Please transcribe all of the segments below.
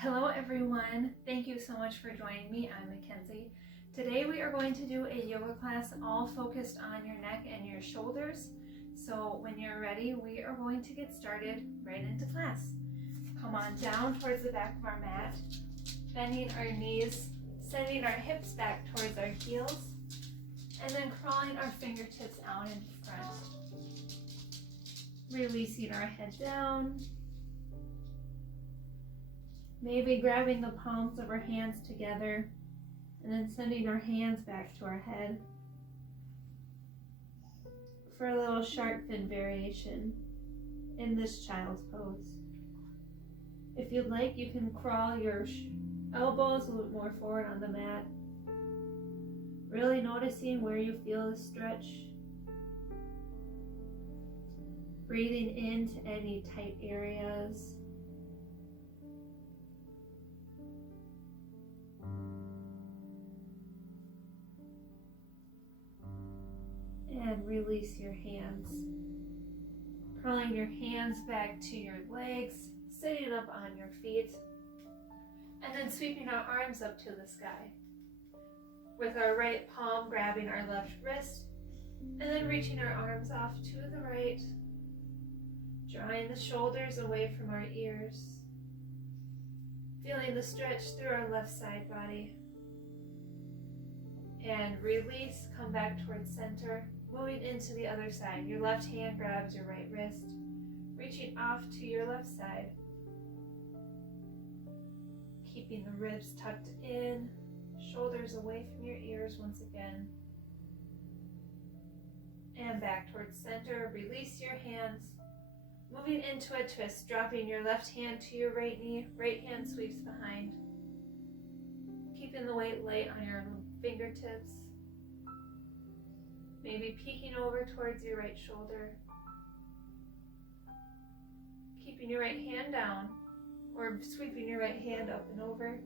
Hello everyone, thank you so much for joining me. I'm MaKenzie. Today we are going to do a yoga class all focused on your neck and your shoulders. So when you're ready, we are going to get started right into class. Come on down towards the back of our mat, bending our knees, sending our hips back towards our heels, and then crawling our fingertips out in front. Releasing our head down. Maybe grabbing the palms of our hands together and then sending our hands back to our head for a little shark fin variation in this child's pose. If you'd like, you can crawl your elbows a little more forward on the mat, really noticing where you feel the stretch, breathing into any tight areas. And release your hands. Curling your hands back to your legs, sitting up on your feet, and then sweeping our arms up to the sky. With our right palm grabbing our left wrist, and then reaching our arms off to the right, drawing the shoulders away from our ears, feeling the stretch through our left side body. And release, come back towards center. Moving into the other side, your left hand grabs your right wrist, reaching off to your left side, keeping the ribs tucked in, shoulders away from your ears once again, and back towards center. Release your hands, moving into a twist, dropping your left hand to your right knee, right hand sweeps behind, keeping the weight light on your fingertips. Maybe peeking over towards your right shoulder. Keeping your right hand down or sweeping your right hand up and over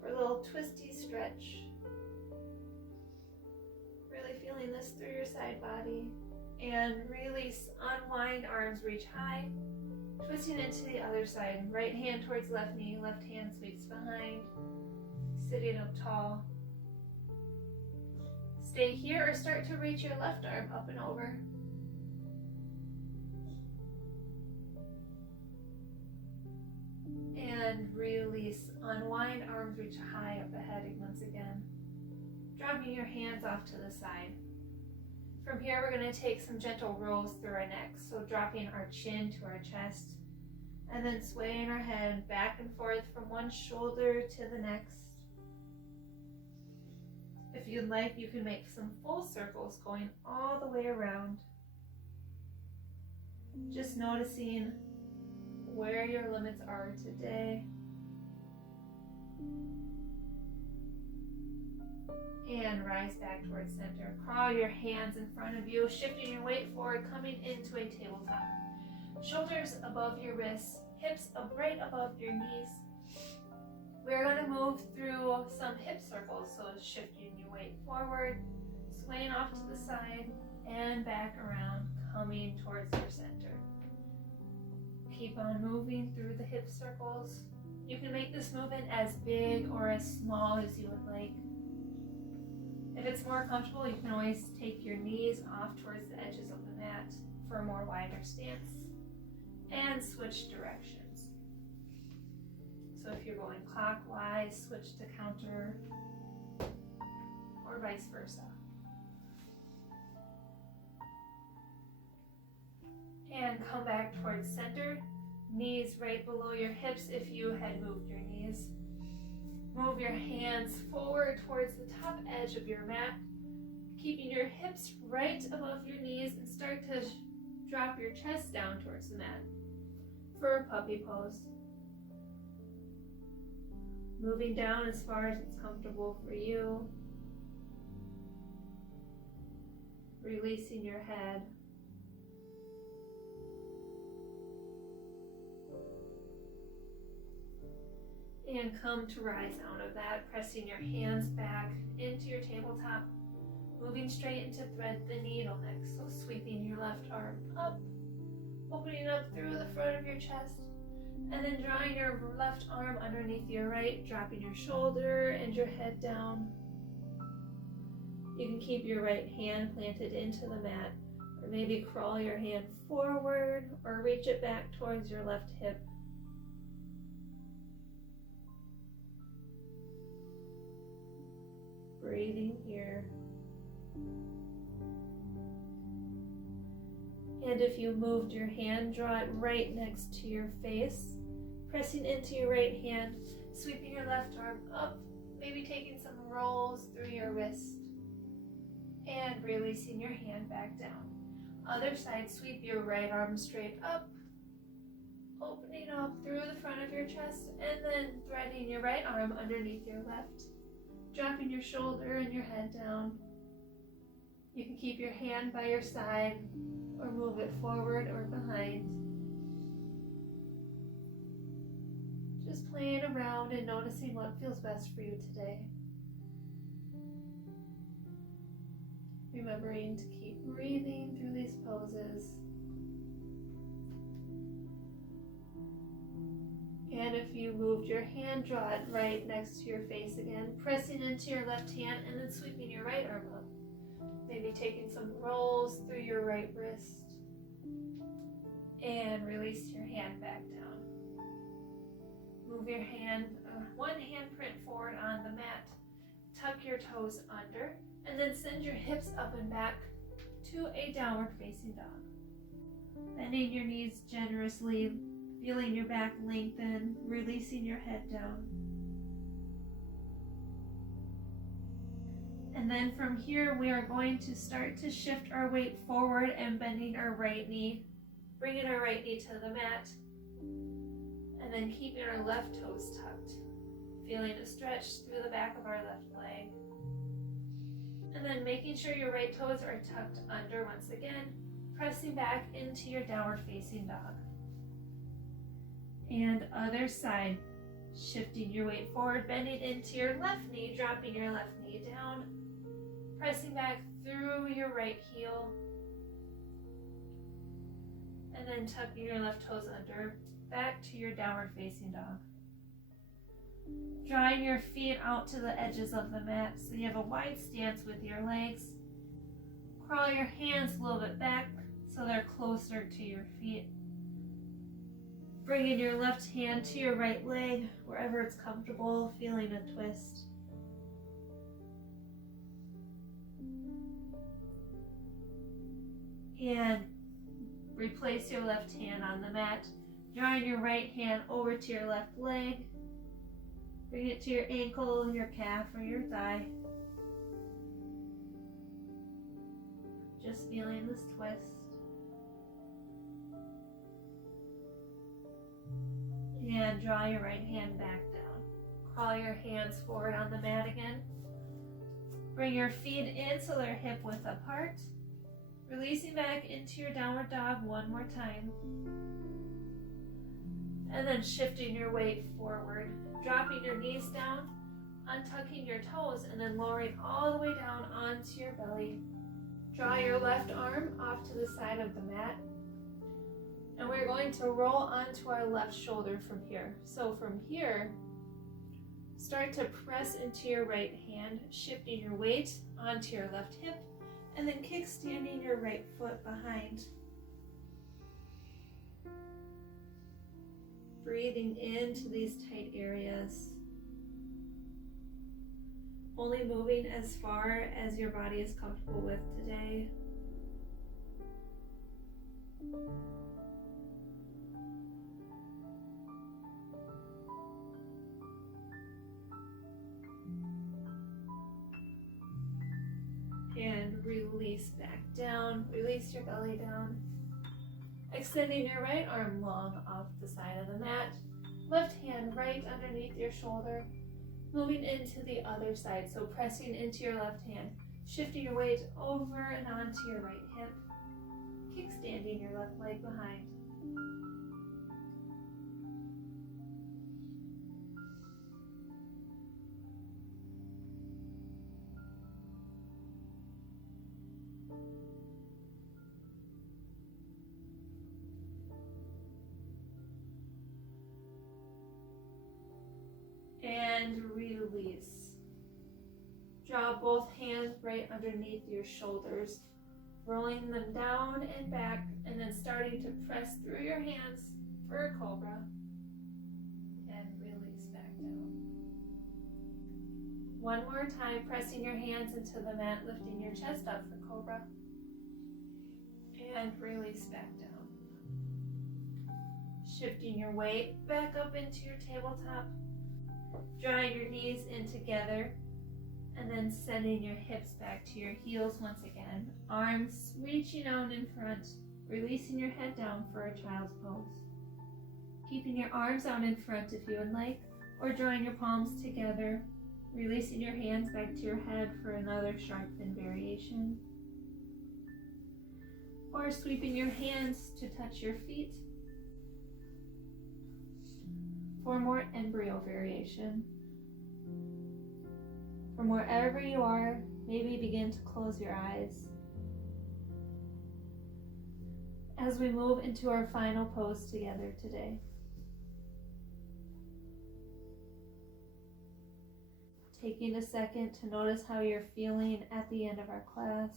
for a little twisty stretch. Really feeling this through your side body. And release, unwind, arms reach high. Twisting into the other side. Right hand towards left knee, left hand sweeps behind. Sitting up tall. Stay here or start to reach your left arm up and over. And release, unwind, arms reach high up ahead once again. Dropping your hands off to the side. From here we're going to take some gentle rolls through our neck. So dropping our chin to our chest and then swaying our head back and forth from one shoulder to the next. If you'd like, you can make some full circles going all the way around. Just noticing where your limits are today. And rise back towards center. Crawl your hands in front of you, shifting your weight forward, coming into a tabletop. Shoulders above your wrists, hips up right above your knees. We're going to move through some hip circles, so shifting your weight forward, swaying off to the side, and back around, coming towards your center. Keep on moving through the hip circles. You can make this movement as big or as small as you would like. If it's more comfortable, you can always take your knees off towards the edges of the mat for a more wider stance, and switch directions. So if you're going clockwise, switch to counter, or vice versa. And come back towards center, knees right below your hips if you had moved your knees. Move your hands forward towards the top edge of your mat, keeping your hips right above your knees, and start to drop your chest down towards the mat for a puppy pose. Moving down as far as it's comfortable for you. Releasing your head. And come to rise out of that, pressing your hands back into your tabletop. Moving straight into thread the needle next. So sweeping your left arm up, opening up through the front of your chest, And then drawing your left arm underneath your right, dropping your shoulder and your head down. You can keep your right hand planted into the mat, or maybe crawl your hand forward or reach it back towards your left hip. Breathing here. And if you moved your hand, draw it right next to your face, pressing into your right hand, sweeping your left arm up, maybe taking some rolls through your wrist, and releasing your hand back down. Other side, sweep your right arm straight up, opening up through the front of your chest, and then threading your right arm underneath your left, dropping your shoulder and your head down. You can keep your hand by your side or move it forward or behind. Just playing around and noticing what feels best for you today. Remembering to keep breathing through these poses. And if you moved your hand, draw it right next to your face again, pressing into your left hand and then sweeping your right arm up. Maybe taking some rolls through your right wrist. And release your hand back down. Move your hand, one handprint forward on the mat. Tuck your toes under, and then send your hips up and back to a downward facing dog. Bending your knees generously, feeling your back lengthen, releasing your head down. And then from here, we are going to start to shift our weight forward and bending our right knee, bringing our right knee to the mat, and then keeping our left toes tucked, feeling a stretch through the back of our left leg. And then making sure your right toes are tucked under once again, pressing back into your downward facing dog. And other side, shifting your weight forward, bending into your left knee, dropping your left knee down, pressing back through your right heel, and then tucking your left toes under, back to your downward facing dog. Drawing your feet out to the edges of the mat so you have a wide stance with your legs. Crawl your hands a little bit back so they're closer to your feet. Bringing your left hand to your right leg, wherever it's comfortable, feeling a twist. And replace your left hand on the mat, drawing your right hand over to your left leg. Bring it to your ankle, your calf, or your thigh. Just feeling this twist. And draw your right hand back down. Crawl your hands forward on the mat again. Bring your feet in so they're hip width apart. Releasing back into your downward dog one more time. And then shifting your weight forward. Dropping your knees down, untucking your toes, and then lowering all the way down onto your belly. Draw your left arm off to the side of the mat. And we're going to roll onto our left shoulder from here. So from here, start to press into your right hand, shifting your weight onto your left hip, and then kickstanding your right foot behind. Breathing into these tight areas. Only moving as far as your body is comfortable with today. And release back down. Release your belly down. Extending your right arm long off the side of the mat. Left hand right underneath your shoulder. Moving into the other side, so pressing into your left hand. Shifting your weight over and onto your right hip. Kickstanding your left leg behind. and release. Draw both hands right underneath your shoulders, rolling them down and back, and then starting to press through your hands for a cobra. And release back down. One more time, pressing your hands into the mat, lifting your chest up for cobra. And release back down. Shifting your weight back up into your tabletop. Drawing your knees in together. And then sending your hips back to your heels once again. Arms reaching out in front. Releasing your head down for a child's pose. Keeping your arms out in front if you would like. Or drawing your palms together. Releasing your hands back to your head for another sharpened variation. Or sweeping your hands to touch your feet for more embryo variation. From wherever you are, maybe begin to close your eyes as we move into our final pose together today. Taking a second to notice how you're feeling at the end of our class.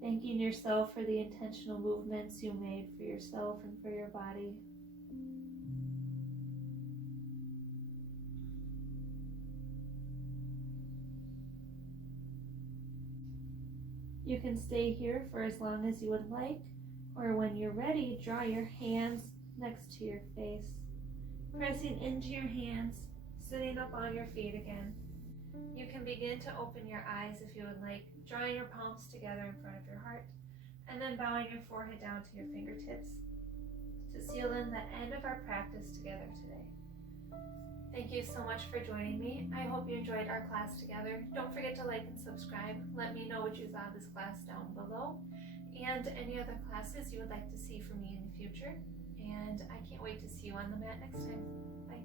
Thanking yourself for the intentional movements you made for yourself and for your body. You can stay here for as long as you would like, or when you're ready, draw your hands next to your face, pressing into your hands, sitting up on your feet again. You can begin to open your eyes if you would like, drawing your palms together in front of your heart, and then bowing your forehead down to your fingertips to seal in the end of our practice together today. Thank you so much for joining me. I hope you enjoyed our class together. Don't forget to like and subscribe. Let me know what you thought of this class down below, and any other classes you would like to see from me in the future. And I can't wait to see you on the mat next time. Bye.